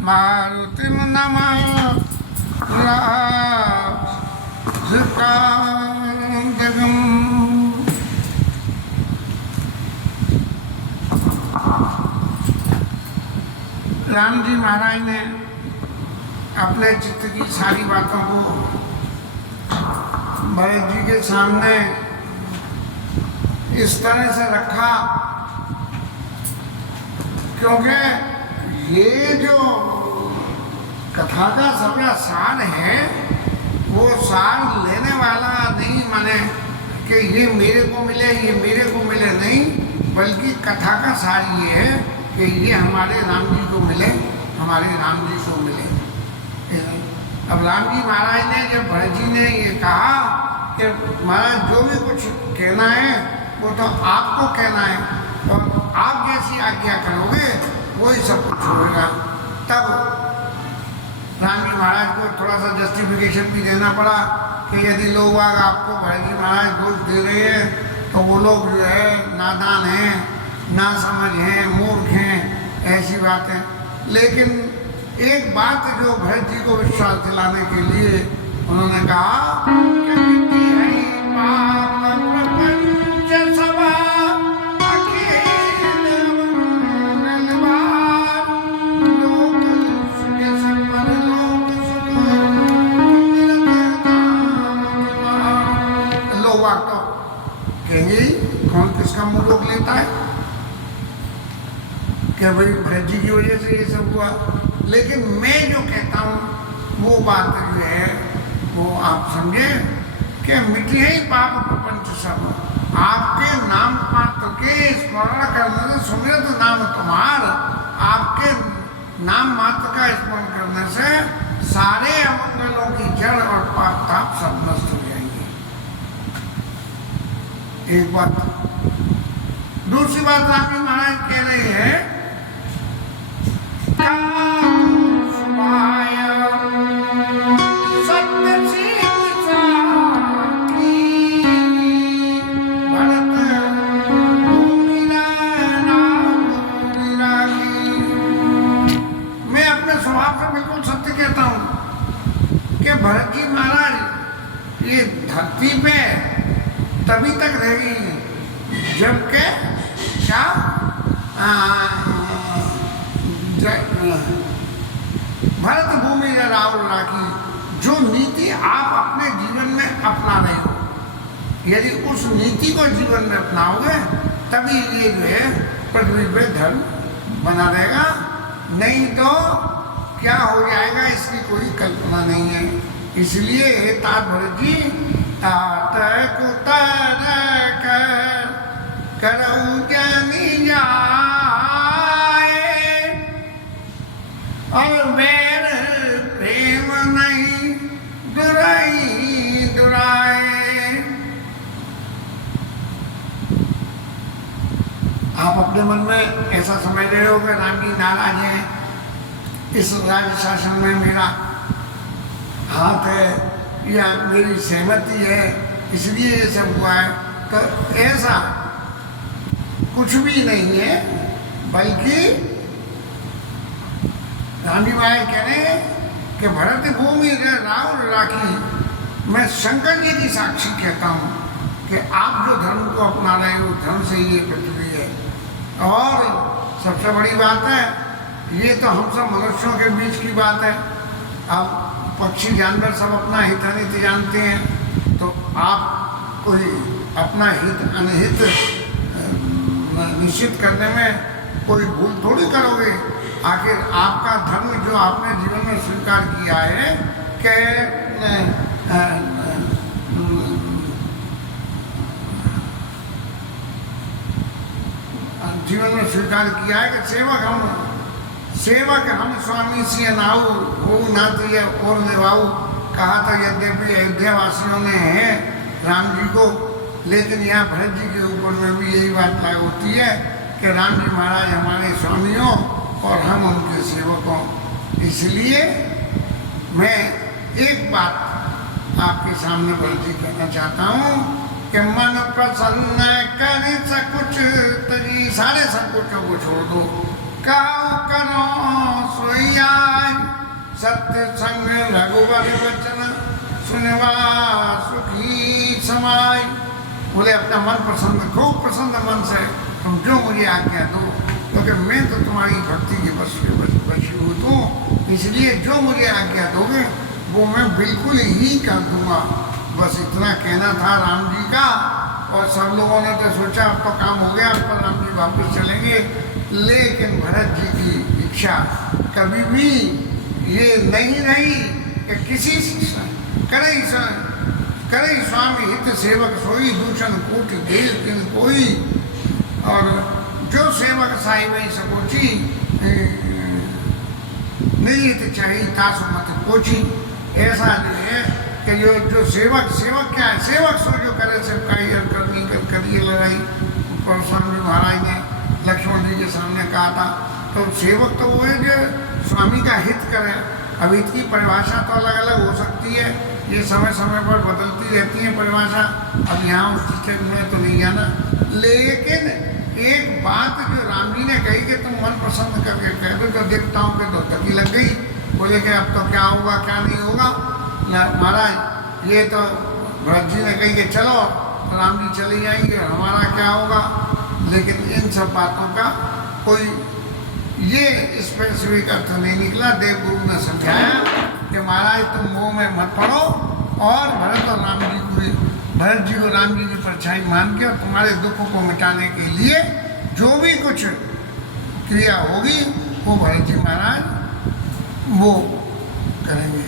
मारुतिं नमामि राम जी महाराज ने अपने चित्त की सारी बातों को भरत जी के सामने इस तरह से रखा, क्योंकि ये जो कथा का सबका सार है वो सार लेने वाला नहीं, माने कि ये मेरे को मिले ये मेरे को मिले नहीं, बल्कि कथा का सार ये है कि ये हमारे राम जी को मिले, हमारे राम जी को मिले। अब राम जी महाराज ने जब भरत जी ने ये कहा कि महाराज जो भी कुछ कहना है वो तो आपको कहना है और आप जैसी आज्ञा करोगे वही सब कुछ होगा, तब राम जी महाराज को थोड़ा सा जस्टिफिकेशन भी देना पड़ा कि यदि लोग आपको भरत जी महाराज दोष दे रहे हैं तो वो लोग जो है नादान हैं, ना समझ हैं, मूर्ख हैं, ऐसी बात है। लेकिन एक बात जो भरत जी को विश्वास दिलाने के लिए उन्होंने कहा कि मिट्टी है पाप प्रपंच सभा अखिल मंगलवार, लोक सुख संपन्न लोक सुख लोग तो कहेंगे कौन किसका मुंह रोक लेता है क्या भाई भरत जी की वजह से ये सब हुआ। लेकिन मैं जो कहता हूँ वो बात जो है वो आप समझे कि मिट्टी ही पाप प्रपंच सब, आपके नाम मात्र के स्मरण करने से, सुमिरत नाम तुम्हार, आपके नाम मात्र का स्मरण करने से सारे अमंगलों की जड़ और पाप ताप सब नष्ट हो जाएंगे। एक बात। दूसरी बात राम जी महाराज कह रहे हैं मैं अपने स्वभाव से बिल्कुल सत्य कहता हूँ कि भरत जी महाराज ये धरती पे तभी तक रहेगी जबकि क्या भरत भूमि राहुल राखी, जो नीति आप अपने जीवन में अपना रहे हो, यदि उस नीति को जीवन में अपनाओगे तभी ये जो है पृथ्वी पे धर्म बना रहेगा, नहीं तो क्या हो जाएगा इसकी कोई कल्पना नहीं है। इसलिए हे तात भरत जी करऊ जानी जाए और बैर प्रेम नहीं दुराई दुराए। आप अपने मन में ऐसा समझ रहे हो कि राम जी नाराज हैं, इस राज्य शासन में मेरा हाथ है या मेरी सहमति है इसलिए ये सब हुआ है, तो ऐसा कुछ भी नहीं है, बल्कि राम जी महाराज कह रहे हैं कि भरत भूमि राहुल राखी, मैं शंकर जी की साक्षी कहता हूँ कि आप जो धर्म को अपना रहे हो धर्म से ये पृथ्वी है। और सबसे बड़ी बात है ये तो हम सब मनुष्यों के बीच की बात है, अब पक्षी जानवर सब अपना हित अनित जानते हैं, तो आप कोई अपना हित अनहित निश्चित करने में कोई भूल थोड़ी करोगे। आखिर आपका धर्म जो आपने जीवन में स्वीकार किया है कि जीवन में स्वीकार किया है कि सेवक हम स्वामी से नाऊ हो नाती और निभाऊ, कहा था यद्यपि अयोध्या वासियों ने है राम जी को, लेकिन यहाँ भरत जी के ऊपर में भी यही बात लागू होती है कि राम जी महाराज हमारे स्वामियों और हम उनके सेवकों। इसलिए मैं एक बात आपके सामने भरत जी कहना चाहता हूँ कि मन प्रसन्न कर सकुच तजी, सारे संकोचों को छोड़ दो, कहो करो सोया सत्य संग रघुवर वचन सुनवा सुखी समाई। बोले अपना मन प्रसन्न, खूब प्रसन्न मन से तुम जो मुझे आज्ञा दो, क्योंकि मैं तो तुम्हारी भक्ति की वशीभूत हूँ, इसलिए जो मुझे आज्ञा दोगे वो मैं बिल्कुल ही कर दूंगा। बस इतना कहना था राम जी का। और सब लोगों ने तो सोचा अब तो काम हो गया, अब तो राम जी वापस चलेंगे। लेकिन भरत जी की इच्छा कभी भी ये नहीं रही कि किसी करे स्वामी हित सेवक सोई, दूषण कूट देव तिन कोई। और जो सेवक साई वही सकोची, नहीं तो चाहिए तासु मत कोची। ऐसा जो है कि जो सेवक क्या है, सेवक सो जो करे सेवकाई और करनी करिए लड़ाई। परशुराम जी महाराज ने लक्ष्मण जी के सामने कहा था। तो सेवक तो वो है जो स्वामी का हित करे। अब हित की परिभाषा तो अलग अलग हो सकती है, ये समय समय पर बदलती रहती है परिभाषा। अब यहाँ उस चीज में तो नहीं जाना, लेकिन एक बात जो राम जी ने कही कि तुम मन प्रसन्न करके कह दो, तो देखता हूँ कि तो तकी लग गई। बोले कि अब तो क्या होगा क्या नहीं होगा। महाराज ये तो भरत जी ने कही कि चलो, तो राम जी चले जाएंगे, हमारा क्या होगा। लेकिन इन सब बातों का कोई ये स्पेसिफिक अर्थ नहीं निकला। देवगुरु ने समझाया कि महाराज तुम मोह में मत पड़ो, और भरत जी को राम जी की परछाई मान के और तुम्हारे दुखों को मिटाने के लिए जो भी कुछ क्रिया होगी वो भरत जी महाराज वो करेंगे।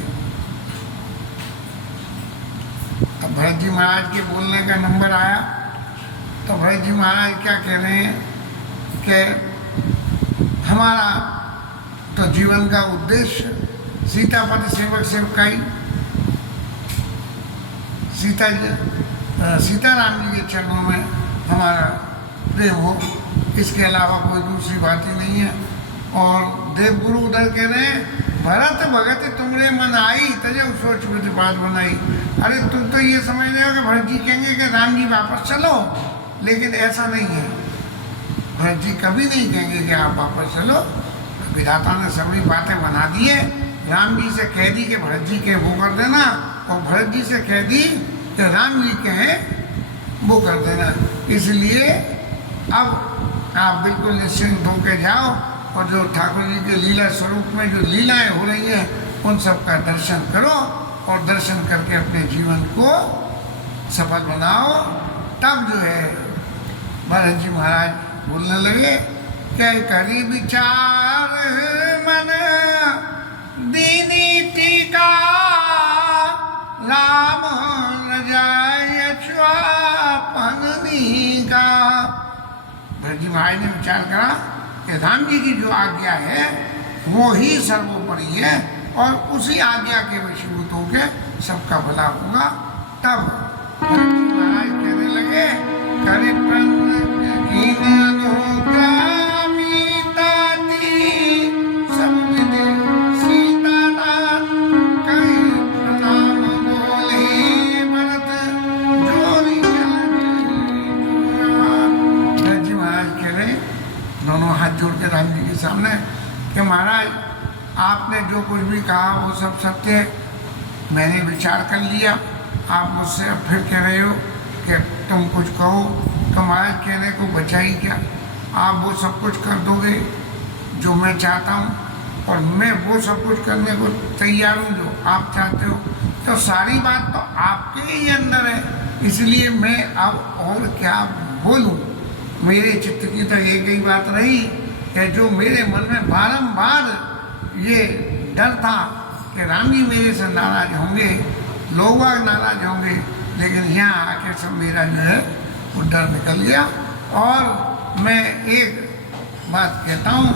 अब भरत जी महाराज के बोलने का नंबर आया, तो भरत जी महाराज क्या कह रहे हैं कि हमारा तो जीवन का उद्देश्य सीतापति सेवक सेवकाई, सीताराम जी के चरणों में हमारा प्रेम हो, इसके अलावा कोई दूसरी बात ही नहीं है। और देवगुरु उधर कह रहे हैं भरत भगत तुमरे मन आई, तजब सोच बुझ बात बनाई। अरे तुम तो ये समझ रहे हो कि भरत जी कहेंगे कि राम जी वापस चलो, लेकिन ऐसा नहीं है। भरत जी कभी नहीं कहेंगे कि आप वापस चलो। विधाता ने सभी बातें बना दी है। राम जी से कह दी कि भरत जी के वो कर देना, और भरत जी से कह दी कि राम जी कहें वो कर देना। इसलिए अब आप बिल्कुल निश्चिंत होकर जाओ, और जो ठाकुर जी के लीला स्वरूप में जो लीलाएं हो रही हैं उन सब का दर्शन करो, और दर्शन करके अपने जीवन को सफल बनाओ। तब जो है भरत जी महाराज बोलने लगे कि करी विचार मन दीनी टीका, राम न जाय छुआपनी का। भरत जी महाराज ने विचार करा कि राम जी की जो आज्ञा है वो ही सर्वोपरि है, और उसी आज्ञा के वशीभूत होकर सबका भला होगा। तब भरत जी महाराज कहने लगे करे जोड़ के राम जी के सामने कि महाराज आपने जो कुछ भी कहा वो सब सत्य है, मैंने विचार कर लिया। आप मुझसे अब फिर कह रहे हो कि तुम कुछ कहो, तो महाराज कहने को बचा ही क्या। आप वो सब कुछ कर दोगे जो मैं चाहता हूँ, और मैं वो सब कुछ करने को तैयार हूँ जो आप चाहते हो। तो सारी बात तो आपके ही अंदर है, इसलिए मैं अब और क्या बोलूँ। मेरे चित्त की तो एक ही बात रही कि जो मेरे मन में बारंबार ये डर था कि राम जी मेरे से नाराज होंगे, लोग नाराज होंगे, लेकिन यहाँ आके सब मेरा जो है वो डर निकल गया। और मैं एक बात कहता हूँ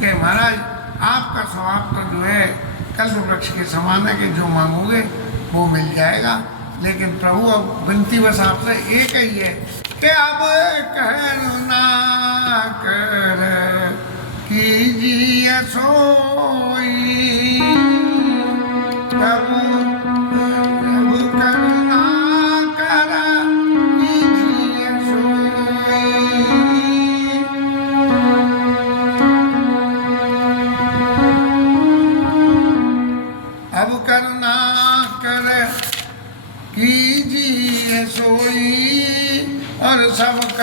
कि महाराज आपका स्वभाव तो जो है कल्प वृक्ष के समान है कि जो मांगोगे वो मिल जाएगा। लेकिन प्रभु अब विनती बस आपसे एक ही है कि अब करुणा कर कीजिए सोई, प्रभु करुणा कर कीजिए सोई।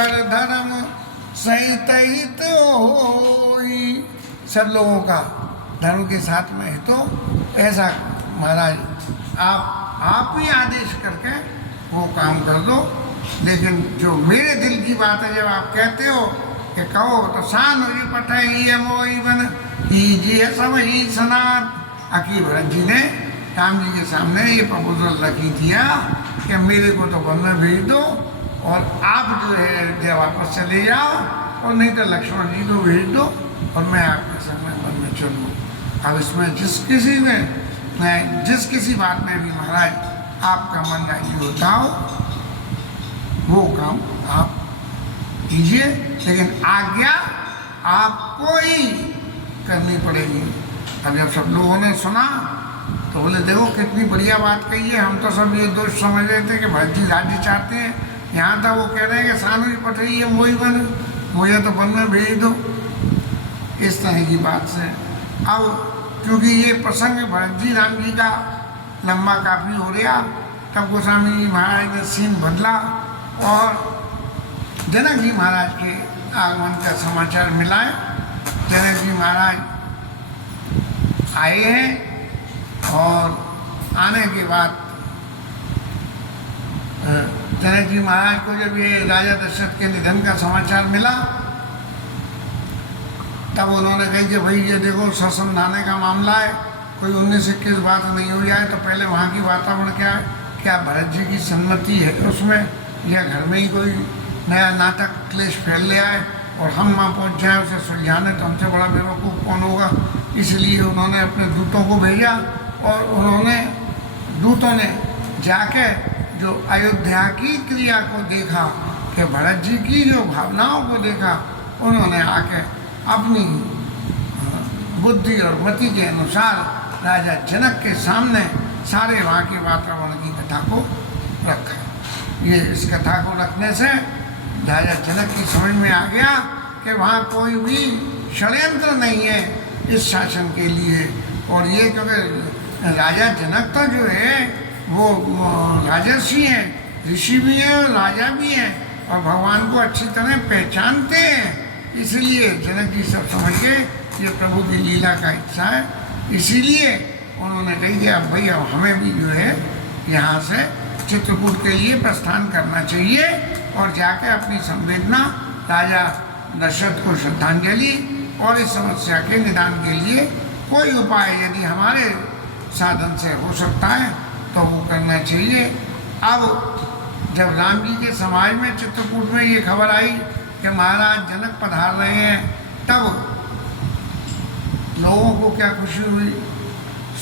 कर धर्म सहित हित होई, सब लोगों का धर्म के साथ में है। तो ऐसा महाराज आप ही आदेश करके वो काम कर दो। लेकिन जो मेरे दिल की बात है, जब आप कहते हो कि कहो तो सान हो ये पठे ये मोई बन कीजिए सब ही सनात। अकी भरत जी ने राम जी के सामने ये प्रपोजल रखी दिया कि मेरे को तो वन में भेज दो और आप जो है अयोध्या वापस चले जाओ, और नहीं तो लक्ष्मण जी को भेज दो और मैं आपके संग में वन में चलूँ। अब इसमें जिस किसी बात में भी महाराज आपका मन राजी होता हो वो काम आप कीजिए, लेकिन आज्ञा आपको ही करनी पड़ेगी। अब जब सब लोगों ने सुना तो बोले देखो कितनी बढ़िया बात कही है, हम तो सब ये दोष समझ रहे थे कि भरत जी राज्य चाहते हैं, यहाँ था वो कह रहे हैं कि सानू ही पठाइए मोई बन, मुझे तो वन में भेज दो। इस तरह की बात से अब क्योंकि ये प्रसंग भरत जी राम जी का लंबा काफ़ी हो गया, तब गोस्वामी जी महाराज ने सीन बदला और जनक जी महाराज के आगमन का समाचार मिला है। जनक जी महाराज आए हैं और आने के बाद जनक जी महाराज को जब ये राजा दशरथ के निधन का समाचार मिला तब उन्होंने कहा कि भाई ये देखो सर समझाने का मामला है, कोई 19-21 बात नहीं हो जाए तो पहले वहाँ की वातावरण क्या है, क्या भरत जी की सम्मति है उसमें, या घर में ही कोई नया नाटक क्लेश फैल ले आए और हम वहाँ पहुँच जाए उसे सुलझाने, तो हमसे बड़ा बेवकूफ़ कौन होगा। इसलिए उन्होंने अपने दूतों को भेजा और उन्होंने दूतों ने जाके जो अयोध्या की क्रिया को देखा कि भरत जी की जो भावनाओं को देखा, उन्होंने आके अपनी बुद्धि और मति के अनुसार राजा जनक के सामने सारे वहाँ के वातावरण की कथा को रखा। ये इस कथा को रखने से राजा जनक की समझ में आ गया कि वहाँ कोई भी षड्यंत्र नहीं है इस शासन के लिए। और ये क्योंकि राजा जनक तो जो है वो राजर्षि हैं, ऋषि भी हैं और राजा भी हैं और भगवान को अच्छी तरह पहचानते हैं, इसलिए जनक जी सब समझ गए ये प्रभु की लीला का हिस्सा है। इसीलिए उन्होंने कही कि अब भाई अब हमें भी जो है यहाँ से चित्रकूट के लिए प्रस्थान करना चाहिए और जाके अपनी संवेदना राजा दशरथ को श्रद्धांजलि और इस समस्या के निदान के लिए कोई उपाय यदि हमारे साधन से हो सकता है तो वो करना चाहिए। अब जब राम जी के समाज में चित्रकूट में ये खबर आई कि महाराज जनक पधार रहे हैं, तब लोगों को क्या खुशी हुई।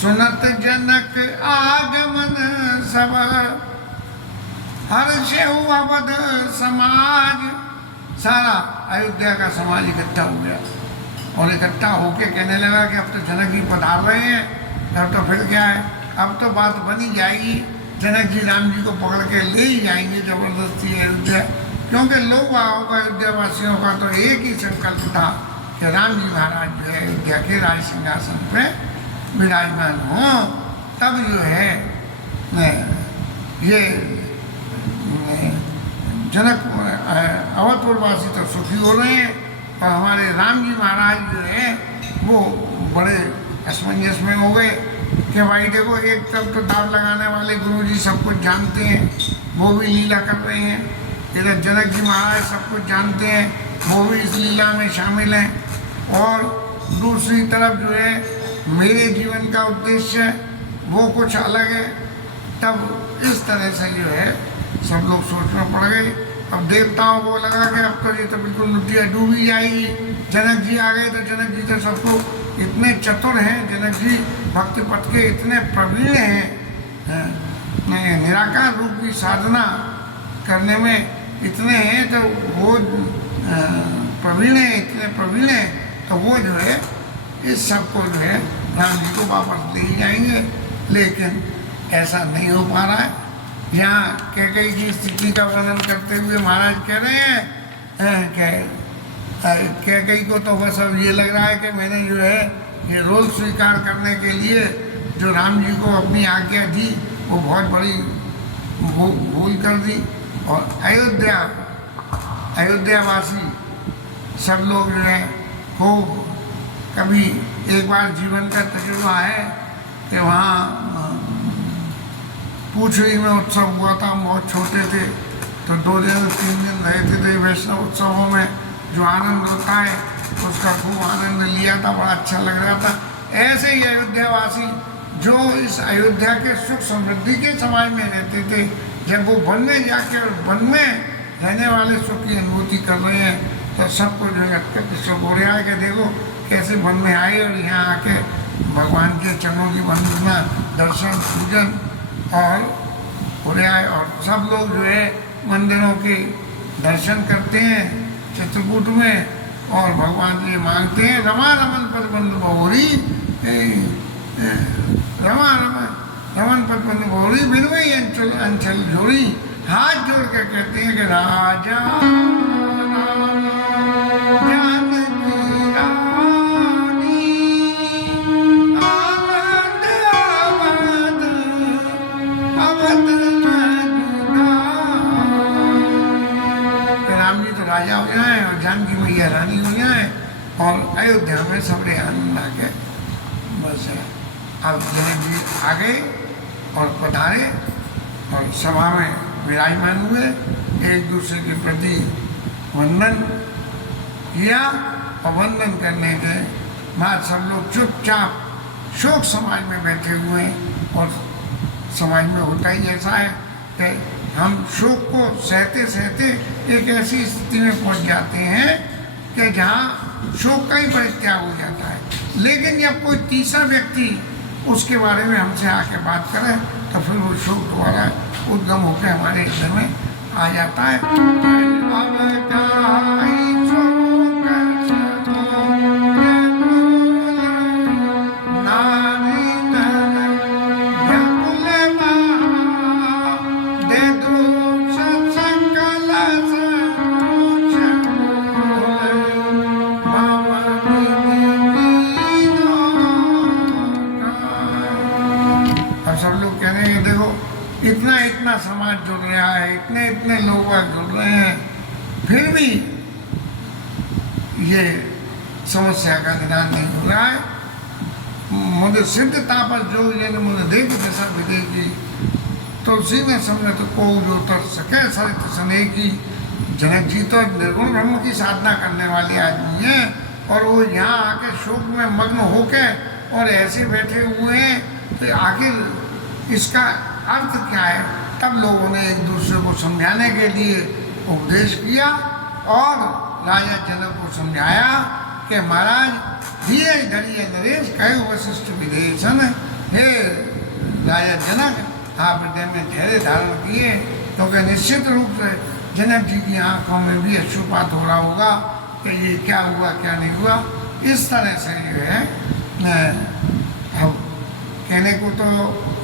सुनत जनक आगमन सब हर्ष हुआ बद समाज, सारा अयोध्या का समाज इकट्ठा हो गया और इकट्ठा होके कहने लगा कि अब तो जनक जी पधार रहे हैं, अब तो फिर क्या है, अब तो बात बनी जाएगी, जनक जी राम जी को पकड़ के ले ही जाएंगे जबरदस्ती अयोध्या। क्योंकि लोग अयोध्या वासियों का तो एक ही संकल्प था कि राम जी महाराज जो है अयोध्या के राज सिंहासन पे विराजमान हों, तब जो है ये जनक अवधपुरवासी तो सुखी हो रहे हैं और हमारे राम जी महाराज जो है वो बड़े असमंजस में हो गए कि भाई देखो एक तरफ तो दाव लगाने वाले गुरुजी सब कुछ जानते हैं, वो भी लीला कर रहे हैं, इधर जनक जी महाराज सब कुछ जानते हैं, वो भी इस लीला में शामिल हैं, और दूसरी तरफ जो है मेरे जीवन का उद्देश्य वो कुछ अलग है। तब इस तरह से जो है सब लोग सोच में पड़ गए। अब देवताओं को लगा कि अब तो ये तो बिल्कुल लुटिया डूबी जाएगी, जनक जी आ गए तो जनक जी तो सबको इतने चतुर हैं, जनक जी भक्ति पथ के इतने प्रवीण हैं, निराकार रूप की साधना करने में इतने हैं, तो वो प्रवीण हैं, इतने प्रवीण हैं, तो वो जो है इस सब को जो है राम जी को वापस ले ही जाएंगे। लेकिन ऐसा नहीं हो पा रहा है। यहाँ कैकेयी की स्थिति का वर्णन करते हुए महाराज कह रहे हैं कैकेयी को तो बस अब ये लग रहा है कि मैंने जो है ये रोल स्वीकार करने के लिए जो राम जी को अपनी आज्ञा दी वो बहुत बड़ी भूल कर दी, और अयोध्या अयोध्यावासी सब लोग जो है खूब, कभी एक बार जीवन का तजुर्बा है कि वहाँ पूछड़ी में उत्सव हुआ था, हम बहुत छोटे थे तो 2 दिन 3 दिन रहे थे। तो वैष्णव उत्सवों में जो आनंद होता है उसका खूब आनंद लिया था, बड़ा अच्छा लग रहा था। ऐसे ही अयोध्यावासी जो इस अयोध्या के सुख समृद्धि के समाज में रहते थे, जब वो वन में जाके और वन में रहने वाले सुख की अनुभूति कर रहे हैं तो सबको जो है अत्यंत सुख हो रहा है कि देखो कैसे वन में आए और यहाँ आके भगवान के चरणों की वंदना, दर्शन, पूजन और हो रहा है। और सब लोग जो है मंदिरों के दर्शन करते हैं चित्रकूट में और भगवान से मांगते हैं रमा रमन पद बंद बहुरी, रमा रमन पद बंद बहुरी बिनवई अंचल अंचल जोड़ी। हाथ जोड़ के कहते हैं कि राजा राजा हो जाए और जानकी मैया रानी हो जाए और अयोध्या में सबरे आनंद आ के बस है। अब जनक जी आ गए और पधारे और सभा में विराजमान हुए, एक दूसरे के प्रति वंदन किया और वंदन करने के बाद सब लोग चुपचाप शोक समाज में बैठे हुए हैं। और समाज में होता ही ऐसा है कि हम शोक को सहते सहते एक ऐसी स्थिति में पहुंच जाते हैं कि जहाँ शोक का ही परित्याग हो जाता है। लेकिन जब कोई तीसरा व्यक्ति उसके बारे में हमसे आके बात करे तो फिर वो शोक दोबारा उद्गम होकर हमारे हृदय में आ जाता है। इतना समाज जुड़ रहा है, इतने लोग जुड़ रहे हैं, फिर भी ये समस्या का निदान नहीं हो रहा है। मुझे सिद्धता पर जो मुझे देख दशा विदे की तुलसी में समझ को जो तर सके सरित स्नेह की। जनक जी तो निर्गुण ब्रह्म की साधना करने वाले आदमी हैं और वो यहाँ आके शोक में मग्न होके और ऐसे बैठे हुए हैं, तो आखिर इसका अर्थ क्या है। तब लोगों ने एक दूसरे को समझाने के लिए उपदेश किया और राजा जनक को समझाया कि महाराज धीरे धीरे नरेश कहे वशिष्ठ विदेशन। हे राजा जनक, आप हृदय में धैर्य धारण किए, क्योंकि निश्चित रूप से जनक जी की आंखों में भी अश्रुपात हो रहा होगा कि ये क्या हुआ क्या नहीं हुआ। इस तरह से जो है कहने को तो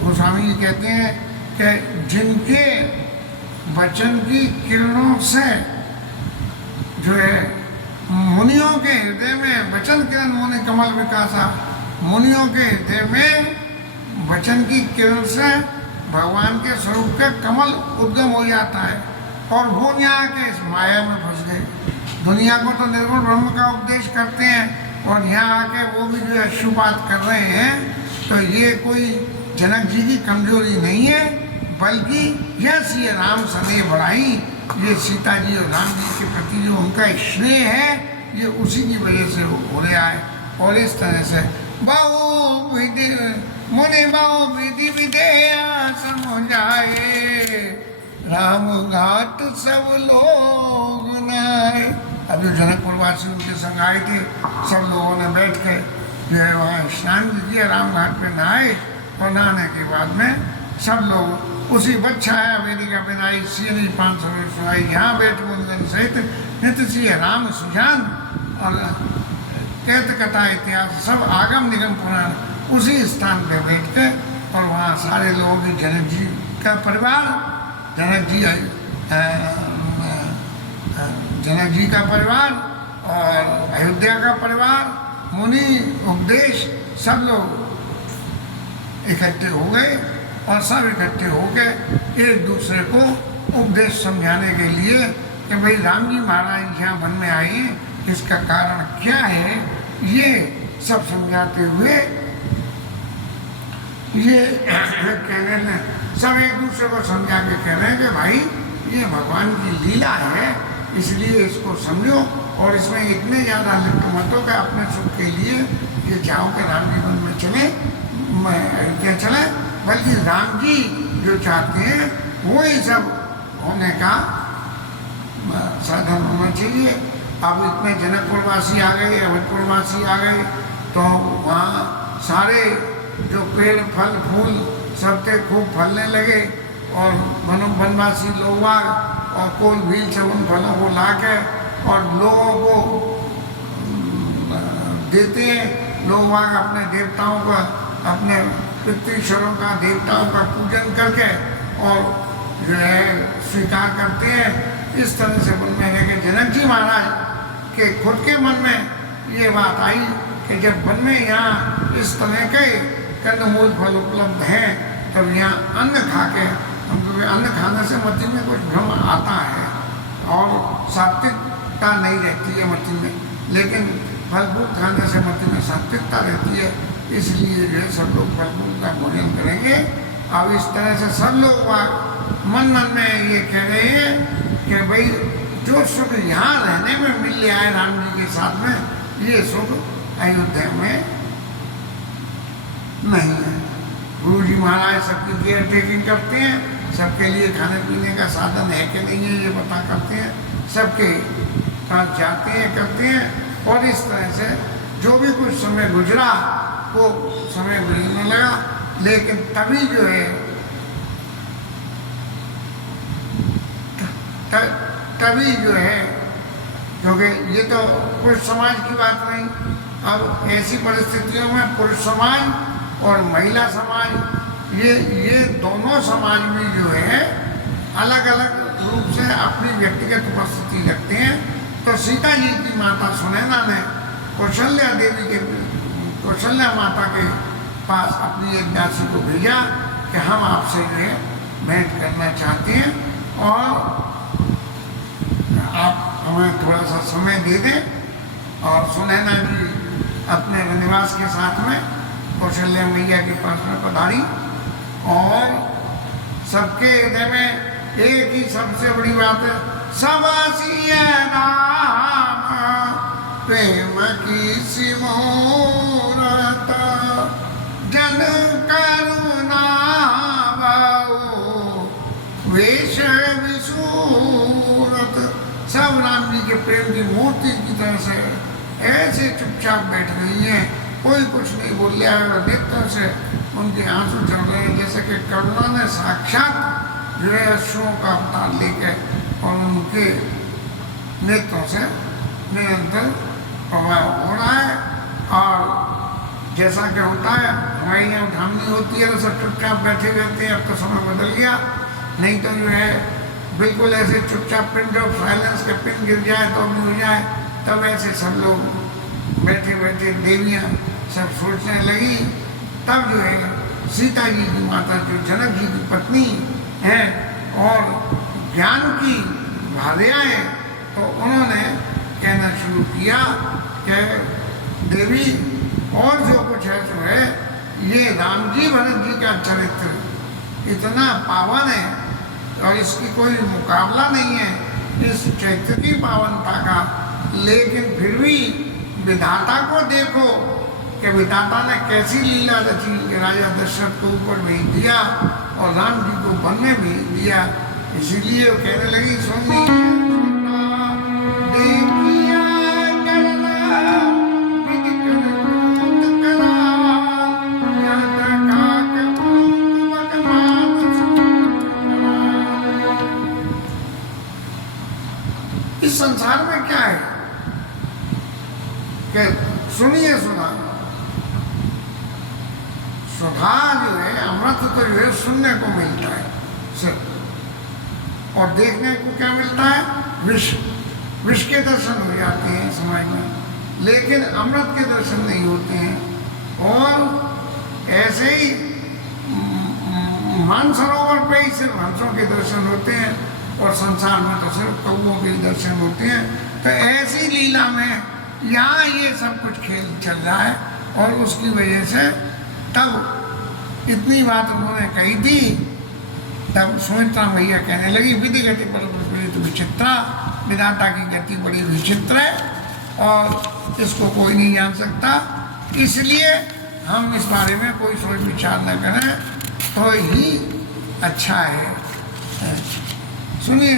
गोस्वामी जी कहते हैं कि जिनके वचन की किरणों से जो है मुनियों के हृदय में वचन किरण मुनि कमल विकासा, मुनियों के हृदय में वचन की किरण से भगवान के स्वरूप के कमल उद्गम हो जाता है और वो यहाँ के इस माया में फंस गए। दुनिया को तो निर्गुण ब्रह्म का उपदेश करते हैं और यहाँ आके वो भी जो अश्रुपात कर रहे हैं। तो ये कोई जनक जी की कमजोरी नहीं है, बल्कि यह श्री राम स्नेह बढ़ाई, ये सीता जी और राम जी के प्रति जो उनका स्नेह है ये उसी की वजह से हो रहा है। और इस तरह से बहु विधि मुनि बहु विधि विधेया समझाए, राम घाट सब लोग नहाए। अब जो जनकपुर वासी उनके संग आए थे, सब लोगों ने बैठ के जो है वहाँ स्नान किया, राम घाट पे नहाए और नहाने के बाद में सब लोग उसी बच्छाया वेदिका बनाई, सीरी 500 सुनाई, यहाँ बैठ मुंदन सहित नित्य सी राम सुजान और कहत कथा इतिहास सब आगम निगम पुराण उसी स्थान पे बैठ के और वहाँ सारे लोग जनक जी का परिवार, जनक जी का परिवार और अयोध्या का परिवार, मुनि उपदेश सब लोग इकट्ठे हो गए और सब इकट्ठे होकर एक दूसरे को उपदेश समझाने के लिए कि भाई राम जी महाराज यहाँ वन में आए, इसका कारण क्या है, ये सब समझाते हुए ये कहने में सब एक दूसरे को समझा के कह रहे हैं कि भाई ये भगवान की लीला है, इसलिए इसको समझो और इसमें इतने ज़्यादा लिप्त मत हो कि अपने सुख के लिए ये जाओ के राम जी वन में चले, क्या चले, बल्कि राम जी जो चाहते हैं वो ही सब होने का साधन होना चाहिए। अब इतने जनकपुरवासी आ गए, अवधपुरवासी आ गए, तो वहाँ सारे जो पेड़ फल फूल सब थे खूब फलने लगे और वनवासी लोग और कोल भील से उन फलों को ला के और लोगों को देते हैं। लोग अपने देवताओं का, अपने पितृश्वरों का, देवताओं का पूजन करके और जो है स्वीकार करते हैं। इस तरह से मन में लेके जनक जी महाराज के खुद के मन में ये बात आई कि जब वन में यहाँ इस तरह के कंदमूल फल उपलब्ध हैं, तब यहाँ अन्न खा के, हमको अन्न खाने से मति में कुछ भ्रम आता है और सात्विकता नहीं रहती है मति में, लेकिन फल फूल खाने से मति में सात्विकता रहती है। इसलिए जो है सब लोग फल फूल का भोजन करेंगे। अब इस तरह से सब लोग मन मन में ये कह रहे हैं कि भाई जो सुख यहाँ रहने में मिल रहा है राम जी के साथ में, ये सुख अयोध्या में नहीं है। गुरु जी महाराज सबकी केयर टेकिंग करते हैं, सबके लिए खाने पीने का साधन है कि नहीं है ये पता करते हैं, सबके पास जाते हैं, करते हैं। और इस तरह से जो भी कुछ समय गुजरा वो समय गुजरने लगा। लेकिन तभी जो है तभी जो है, क्योंकि ये तो पुरुष समाज की बात नहीं, अब ऐसी परिस्थितियों में पुरुष समाज और महिला समाज ये दोनों समाज भी जो है अलग अलग रूप से अपनी व्यक्तिगत उपस्थिति रखते हैं। तो सीता जी की माता सुनैना ने कौशल्या माता के पास अपनी एक दासी को भेजा कि हम आपसे जो है भेंट करना चाहते हैं और आप हमें थोड़ा सा समय दे दें। और सुनैना जी अपने निवास के साथ में कौशल्या मैया के पास में पधारी और सबके हृदय में एक ही सबसे बड़ी बात है, सब सिया नाम प्रेम की सिमोरत जन करुणा वेश विसूरत। सब राम जी के प्रेम की मूर्ति की तरह से ऐसे चुपचाप बैठ गई हैं, कोई कुछ नहीं बोल रहा है। नेत्रों से उनके आंसू चल रहे हैं, जैसे कि करुणा ने साक्षात जो है अश्रुओं का अवतार लेकर और उनके नेत्रों से निरंतर प्रभाव हो रहा है। और जैसा कि होता है हमारे यहाँ उठानी होती है तो सब चुपचाप बैठे रहते हैं। अब तो समय बदल गया, नहीं तो जो है बिल्कुल ऐसे चुपचाप पिन ऑफ साइलेंस के पिन गिर जाए तो भी हो जाए, तब ऐसे सब लोग बैठे बैठे देवियाँ सब सोचने लगी। तब जो है सीता जी की माता जो जनक जी की पत्नी है और ज्ञान की भार्याएँ, तो उन्होंने कहना शुरू किया कि देवी और जो कुछ है जो है ये राम जी भरत जी का चरित्र इतना पावन है और इसकी कोई मुकाबला नहीं है इस चैत्र की पावनता का। लेकिन फिर भी विधाता को देखो कि विधाता ने कैसी लीला रची कि राजा दशरथ को ऊपर भेज दिया और राम जी को वन में भेज दिया। इसीलिए वो कहने लगी सुनिए संसार में क्या है कि सुनिए सुधा सुधा जो है अमृत तो जो है सुनने को मिलता है सिर्फ, और देखने को क्या मिलता है, विष के दर्शन हो जाते हैं समाज में, लेकिन अमृत के दर्शन नहीं होते हैं। और ऐसे ही मानसरोवर पे ही सिर्फ हंसों के दर्शन होते हैं और संसार में तो सिर्फ कौओं के दर्शन होते हैं। तो ऐसी लीला में यहाँ ये सब कुछ खेल चल रहा है, और उसकी वजह से तब इतनी बात उन्होंने कही थी। तब सुमित्रा मैया कहने लगी, विधि गति पर विपरीत विचित्रा, विधाता की गति बड़ी विचित्र है और इसको कोई नहीं जान सकता, इसलिए हम इस बारे में कोई सोच विचार न करें तो ही अच्छा है। सुनिए,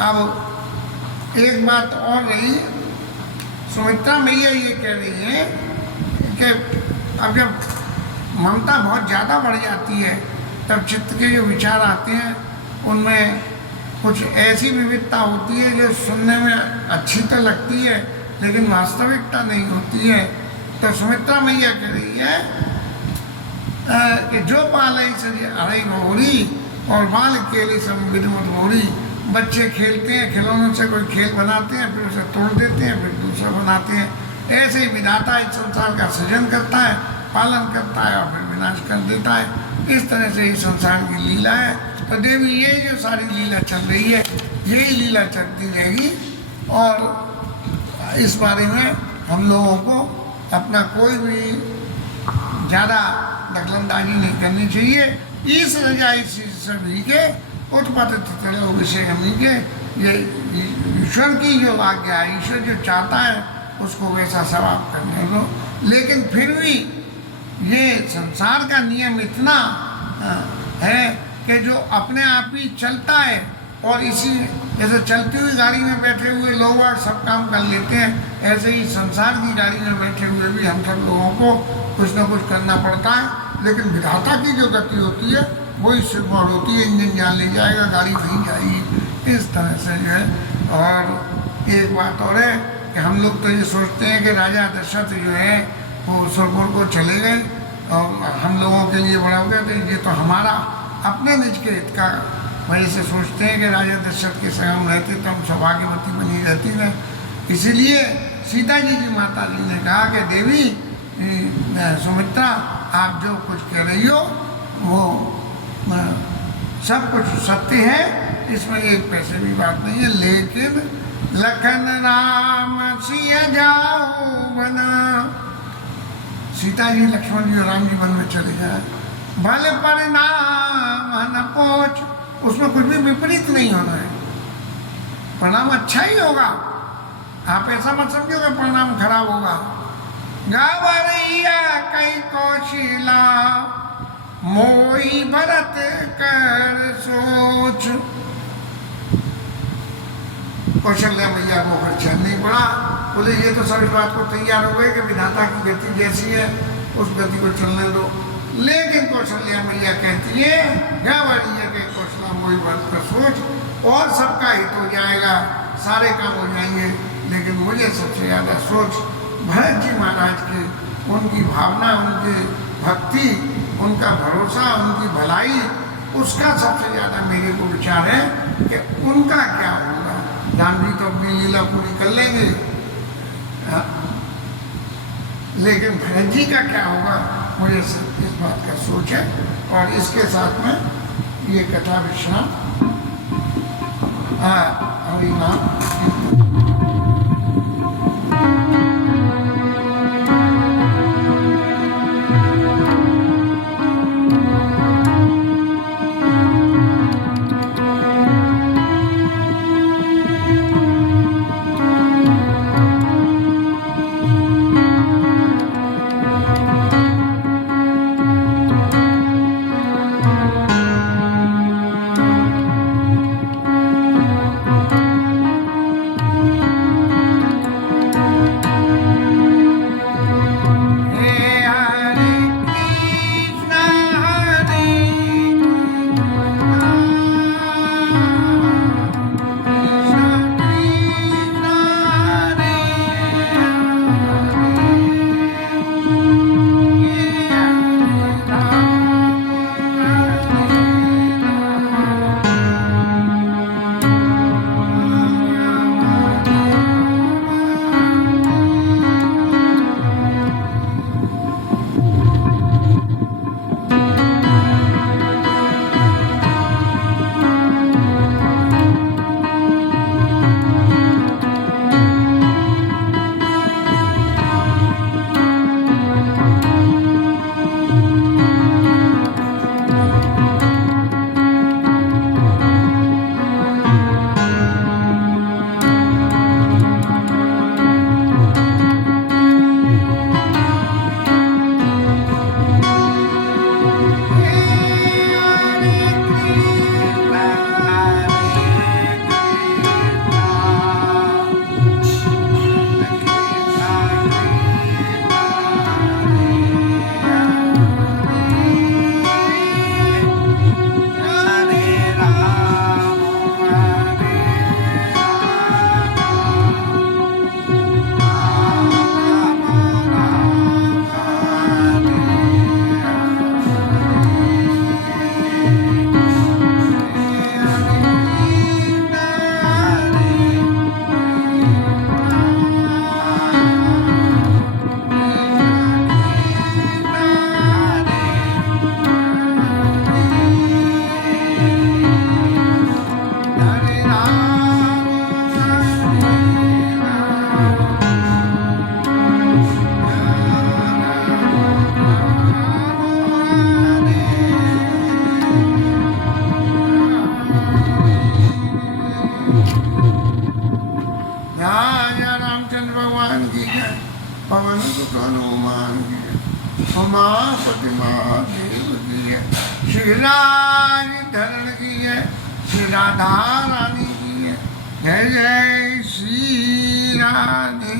अब एक बात और रही। सुमित्रा मैया ये कह रही है कि अब जब ममता बहुत ज़्यादा बढ़ जाती है तब चित्त के जो विचार आते हैं उनमें कुछ ऐसी विविधता होती है जो सुनने में अच्छी तो लगती है लेकिन वास्तविकता नहीं होती है। तो सुमित्रा मैया कह रही है कि जो पालई सजी अड़ई मोहरी और बाल केली सब विधमत मोहरी। बच्चे खेलते हैं, खिलौनों से कोई खेल बनाते हैं, फिर उसे तोड़ देते हैं, फिर दूसरा बनाते हैं। ऐसे ही विधाता इस संसार का सृजन करता है, पालन करता है और फिर विनाश कर देता है। इस तरह से ही संसार की लीला है। तो देवी ये जो सारी लीला चल रही है यही लीला चलती रहेगी, और इस बारे में हम लोगों को अपना कोई भी ज़्यादा दखलंदाजी नहीं करनी चाहिए। इस रजाई सभी के उत्पत्ति विषय हमी के, ये ईश्वर की जो आज्ञा है, ईश्वर जो चाहता है उसको वैसा समाप्त करने दो। लेकिन फिर भी ये संसार का नियम इतना है कि जो अपने आप ही चलता है, और इसी जैसे चलती हुई गाड़ी में बैठे हुए लोग सब काम कर लेते हैं, ऐसे ही संसार की गाड़ी में बैठे हुए भी हम सब लोगों को कुछ ना कुछ करना पड़ता है। लेकिन विधाता की जो गति होती है वही सिरमौर होती है, इंजन जान ले जाएगा, गाड़ी नहीं जाएगी। इस तरह से जो है। और एक बात और है कि हम लोग तो ये सोचते हैं कि राजा दशरथ जो है वो स्वर्गपुर को चले गए और हम लोगों के लिए बड़ा हो गया, तो ये तो हमारा अपने निज के हित का वजह से सोचते हैं कि राजा दशरथ के संग हम रहते तो हम सौभाग्यवती बनी रहती है। इसीलिए सीता जी की माता जी ने कहा कि देवी सुमित्रा, आप जो कुछ कह रही हो वो सब कुछ सत्य है, इसमें एक पैसे भी बात नहीं है। लेकिन लखन राम सिया जाओ बना, सीता जी, लक्ष्मण जी और राम जी वन में चले जाए, भले परिणाम न पहुँच, उसमें कुछ भी विपरीत नहीं होना है, परिणाम अच्छा ही होगा। आप ऐसा मत समझो कि परिणाम खराब होगा। गावरिया कई कौशिला मोई भरत कर सोच। कौशल्या मैया को अगर चैन नहीं पड़ा, बोले ये तो सब इस बात को तैयार हो गए कि विधाता की गति जैसी है उस गति को चलने दो। लेकिन कौशल्या मैया कहती है गावरिया के कौशला मोई भरत कर सोच, और सबका हित हो जाएगा, सारे काम हो जाएंगे। लेकिन मुझे सबसे ज़्यादा सोच भरत जी महाराज की, उनकी भावना, उनकी भक्ति, उनका भरोसा, उनकी भलाई, उसका सबसे ज़्यादा मेरे को विचार है कि उनका क्या होगा। राम जी तो अपनी लीला पूरी कर लेंगे, लेकिन भरत जी का क्या होगा, मुझे इस बात का सोच है। और इसके साथ में ये कथा विश्राम हरि नाम। पवन सुत हनुमान की उमापति महादेव की है, श्री राज धरण की है, श्री राधा रानी की है। जय जय श्री राधे।